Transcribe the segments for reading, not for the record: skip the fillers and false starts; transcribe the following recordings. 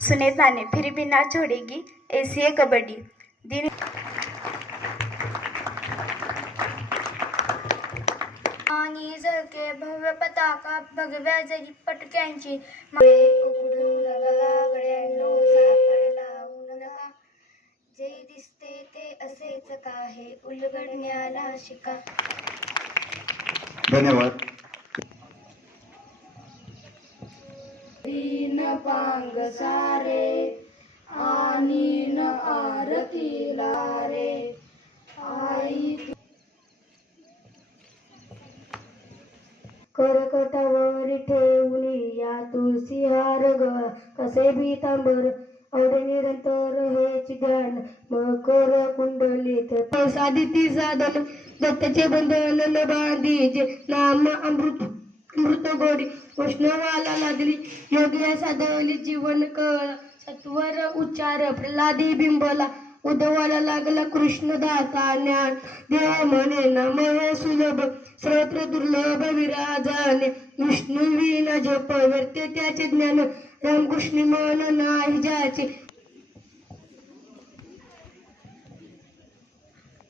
सुने ताने फिर भी ना छोड़ेगी ऐसी है कबड्डी। दिन आणि झळके भव्य पताका भगव्या जरी पटक्यांची उघडून गगलागड्यांनो सापड लावू नका, जे दिसते ते असेच का हे उलगडण्याला शिका. धन्यवाद. न पांग सारे आणि न आरतीला रे आई करकटावर ठेवून या तुळशी हार ग कसे भी तांबर अवघे निरंतर हेच ध्यान मकर कुंडलीत साधिती साधन दत्तचे बंधन न बांधीजे नाम अमृत मृत गोडी वैष्णवाला लादली योगी साधली जीवन कळ सत्वर उच्चार प्रल्हादी बिंबला उद्धवाला लागला कृष्ण दाता ज्ञान देव म्हणे नमः सुलभ सर्वत्र दुर्लभ विराजाने विष्णू विना जप वर्ते त्याचे ज्ञान रामकृष्ण मन नाही ज्याचे.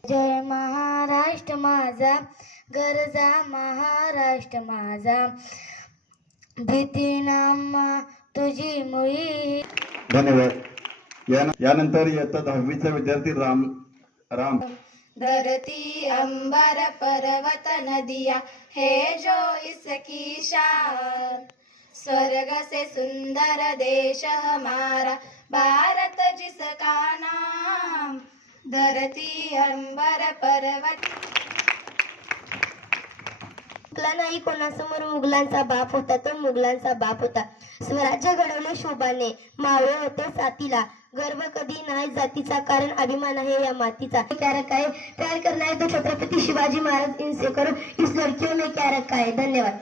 जय महाराष्ट्र माझा गरजा महाराष्ट्र माझा भीती नामा तुझी मुळी. धन्यवाद. यानंतर इयत्ता 10वीचा विद्यार्थी राम. धरती अंबर पर्वत नदिया है जो इसकी शान, स्वर्ग से सुंदर देश हमारा भारत जिसका नाम. धरती अंबर पर्वत नाही कोणासमोर मुघलांचा बाप होता तो मुघलांचा बाप होता. स्वराज्य घडवले शोभाने मावळे होते साथीला गर्व कधी नाही जातीचा कारण अभिमान आहे या मातीचा. क्या रखा है प्यार करना है तो छत्रपती शिवाजी महाराज इनसे करो इस लड़कियों में क्या रखा है. धन्यवाद.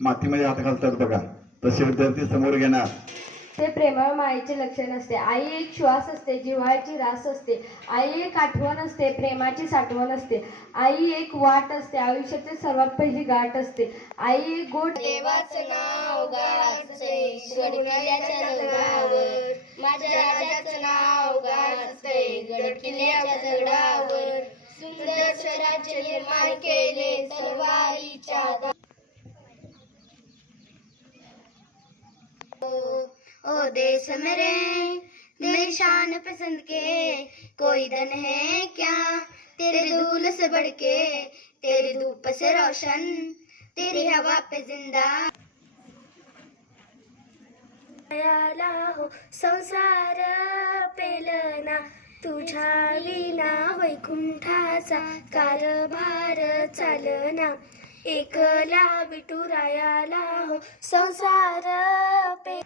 मातीमध्ये हात घालतात बघा तसे विद्यार्थी समोर घेणार. ते प्रेमळ मायेचे लक्षण असते. आई एक श्वास असते, जिव्हाळ्याची रास असते. आई एक आठवण असते, प्रेमाची साठवण असते. आई एक वाट असते, आयुष्याची सर्वात पहिली गाठ असते. आई एक गोड देवाचं नाव गाजते गडकिल्ल्याच्या दगडावर, माझ्या राजाचं नाव गाजते गडकिल्ल्याच्या दगडावर. सुंदर स्वराज्य निर्माण केले तलवारीच्या. ओ देश मेरे मेरी शान पसंद के कोई धन है क्या तेरे धूल से बढ़ के, तेरी धूप से रोशन तेरी हवा पे जिंदा. दयाला हो संसार पेलना तुझ्या विना वैकुंठाचा कारभार चालना. एकला विठुरायाला हो संसार पे